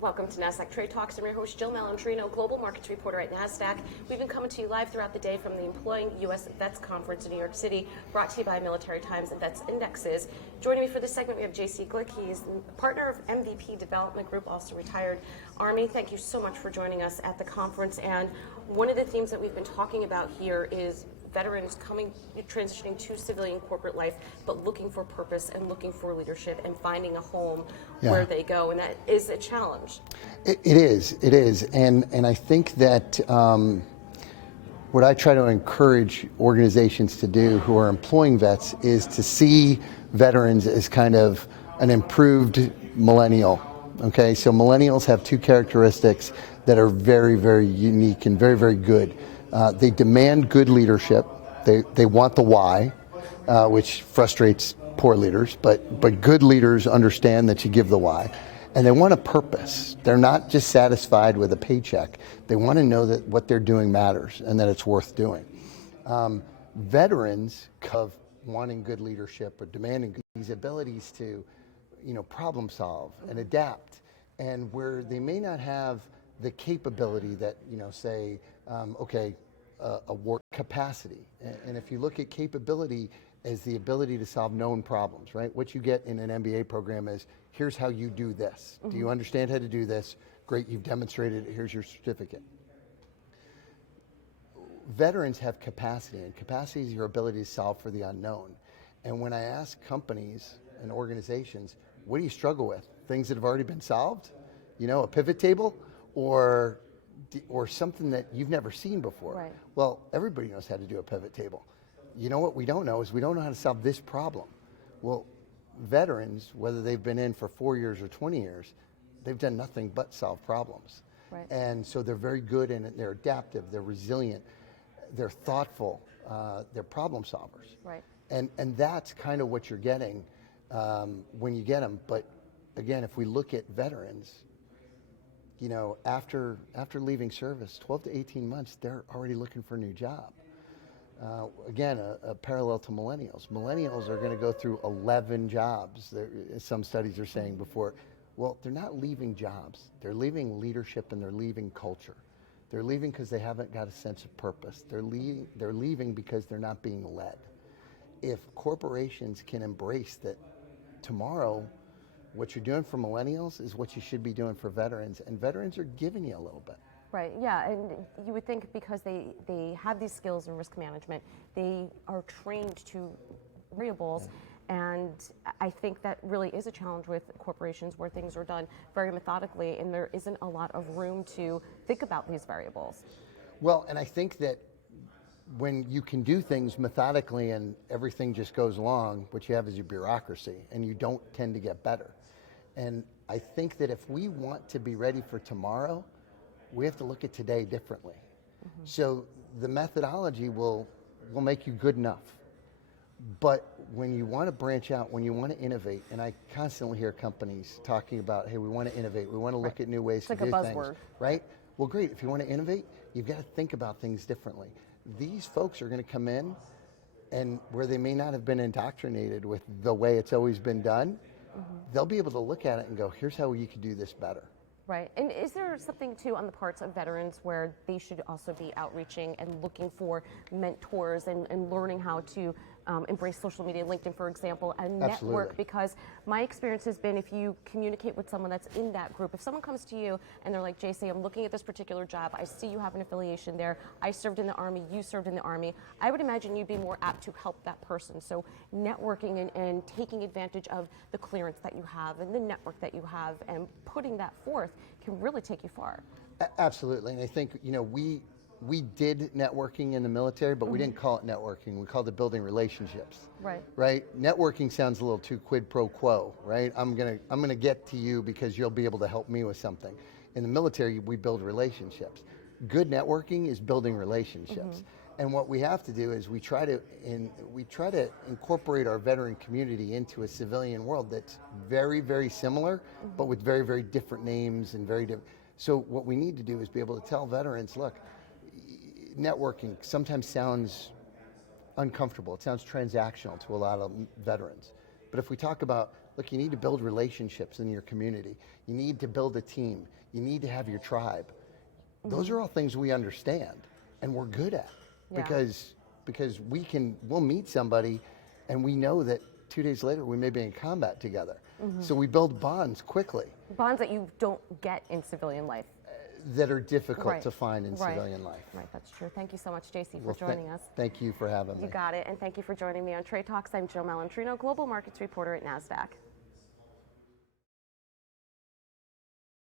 Welcome to Nasdaq Trade Talks. I'm your host, Jill Malandrino, Global Markets Reporter at Nasdaq. We've been coming to you live throughout the day from the Employing U.S. Vets Conference in New York City, brought to you by Military Times and Vets Indexes. Joining me for this segment, we have J.C. Glick. He's partner of MVP Development Group, also retired Army. Thank you so much for joining us at the conference. And one of the themes that we've been talking about here is veterans transitioning to civilian corporate life, but looking for purpose and looking for leadership and finding a home where they go, and that is a challenge. It is, and I think that what I try to encourage organizations to do who are employing vets is to see veterans as kind of an improved millennial. Okay, so millennials have two characteristics that are very, very unique and very, very good. They demand good leadership. They want the why, which frustrates poor leaders, but good leaders understand that you give the why. And they want a purpose. They're not just satisfied with a paycheck. They want to know that what they're doing matters and that it's worth doing. Veterans of wanting good leadership or demanding these abilities to, problem solve and adapt, and where they may not have the capability that, say, a work capacity. And if you look at capability as the ability to solve known problems, right? What you get in an MBA program is, here's how you do this. Do you understand how to do this? Great, you've demonstrated it, here's your certificate. Veterans have capacity, and capacity is your ability to solve for the unknown. And when I ask companies and organizations, what do you struggle with? Things that have already been solved? A pivot table? Or something that you've never seen before. Right. Well, everybody knows how to do a pivot table. You know what we don't know is we don't know how to solve this problem. Well, veterans, whether they've been in for 4 years or 20 years, they've done nothing but solve problems. Right. And so they're very good in it. They're adaptive, they're resilient, they're thoughtful, they're problem solvers. Right. And that's kind of what you're getting when you get them. But again, if we look at veterans, after leaving service, 12 to 18 months, they're already looking for a new job. Again, a parallel to millennials. Millennials are going to go through 11 jobs, some studies are saying before. Well, they're not leaving jobs. They're leaving leadership and they're leaving culture. They're leaving because they haven't got a sense of purpose. They're leaving because they're not being led. If corporations can embrace that tomorrow, what you're doing for millennials is what you should be doing for veterans, and veterans are giving you a little bit. Right, yeah, and you would think because they have these skills in risk management, they are trained to variables, and I think that really is a challenge with corporations where things are done very methodically and there isn't a lot of room to think about these variables. Well, and I think that when you can do things methodically and everything just goes along, what you have is your bureaucracy, and you don't tend to get better. And I think that if we want to be ready for tomorrow, we have to look at today differently. So the methodology will make you good enough. But when you want to branch out, when you want to innovate, and I constantly hear companies talking about, hey, we want to innovate, we want to look at new ways to do things. It's like a buzzword. Right? Well, great. If you want to innovate, you've got to think about things differently. These folks are going to come in, and where they may not have been indoctrinated with the way it's always been done, they'll be able to look at it and go, here's how you can do this better. Right, and is there something too on the parts of veterans where they should also be outreaching and looking for mentors and learning how to embrace social media, LinkedIn, for example, and network? Absolutely. Because my experience has been, if you communicate with someone that's in that group, if someone comes to you and they're like, JC, I'm looking at this particular job, I see you have an affiliation there, I served in the Army, you served in the Army, I would imagine you'd be more apt to help that person. So networking and taking advantage of the clearance that you have and the network that you have and putting that forth can really take you far. Absolutely, and I think, we did networking in the military, but we didn't call it networking. We called it building relationships. Right. Right? Networking sounds a little too quid pro quo, right? I'm gonna get to you because you'll be able to help me with something. In the military, we build relationships. Good networking is building relationships. And what we have to do is we try to incorporate our veteran community into a civilian world that's very, very similar, but with very, very different names and very different. So what we need to do is be able to tell veterans, look, networking sometimes sounds uncomfortable. It sounds transactional to a lot of veterans. But if we talk about, look, you need to build relationships in your community. You need to build a team. You need to have your tribe. Those are all things we understand and we're good at because we'll meet somebody and we know that 2 days later we may be in combat together. So we build bonds quickly. Bonds that you don't get in civilian life. That are difficult to find in civilian life. Right, that's true. Thank you so much, JC, for joining us. Thank you for having me. You got it, and thank you for joining me on Trade Talks. I'm Jill Malandrino, Global Markets Reporter at Nasdaq.